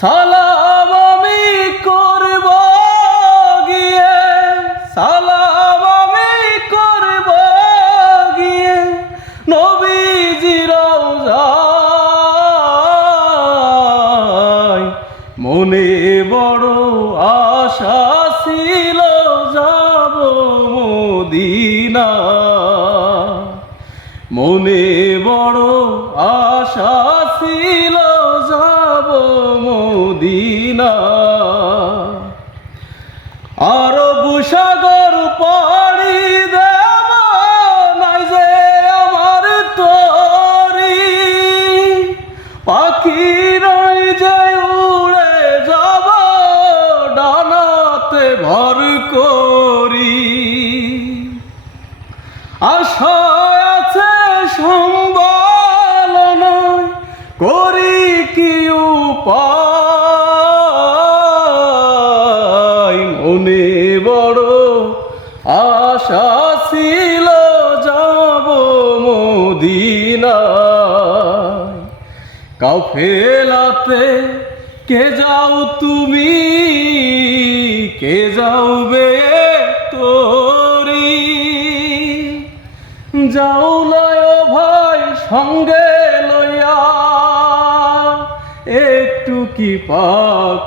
সালাম আমি করব গিয়ে, সালাম আমি করব গিয়ে নবীজির রওজায়। মনে বড় আশা ছিল যাব মদিনা, মনে বড় আশা ছিল যাব মদিনা। আরব সাগর পাড়ি দেব নাই যে আমার তরি, পাখি নই যে উড়ে যাব ডানাতে ভর করি। আশা আছে সম্বল নয়, করি কি উপায়। মনে বড় আশা ছিল যাব মদিনায়। কাফেলাতে কে যাও তুমি, কে যাওবে তোরি। যাও লয় ভাই সঙ্গে লইয়া, একটু কি পা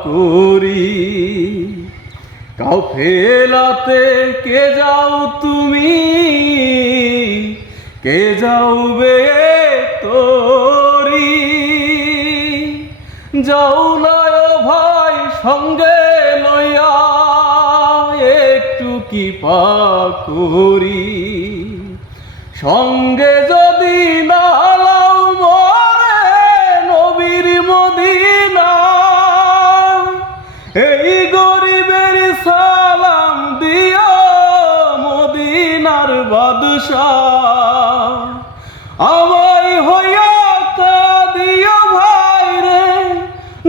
করি। কাফেলাতে কে যাও তুমি, কে যাওবে তোরি। যাও লয় ভাই সঙ্গে লইয়া, একটু কি পা করি। সঙ্গে যদি না লাও মরে নবীর মদিনা, এই গরিবের সালাম দিও মদিনার বাদশাহ। আমায় হইয়া কাঁদিও ভাই রে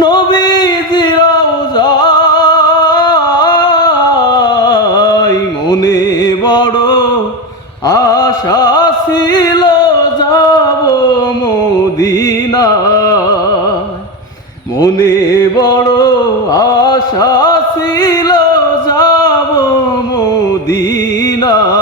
নবীজির রওজায়। মনে বড় আশা ছিল যাব মদিনায়, মনে বড় আশা ছিল যাব মদিনায়।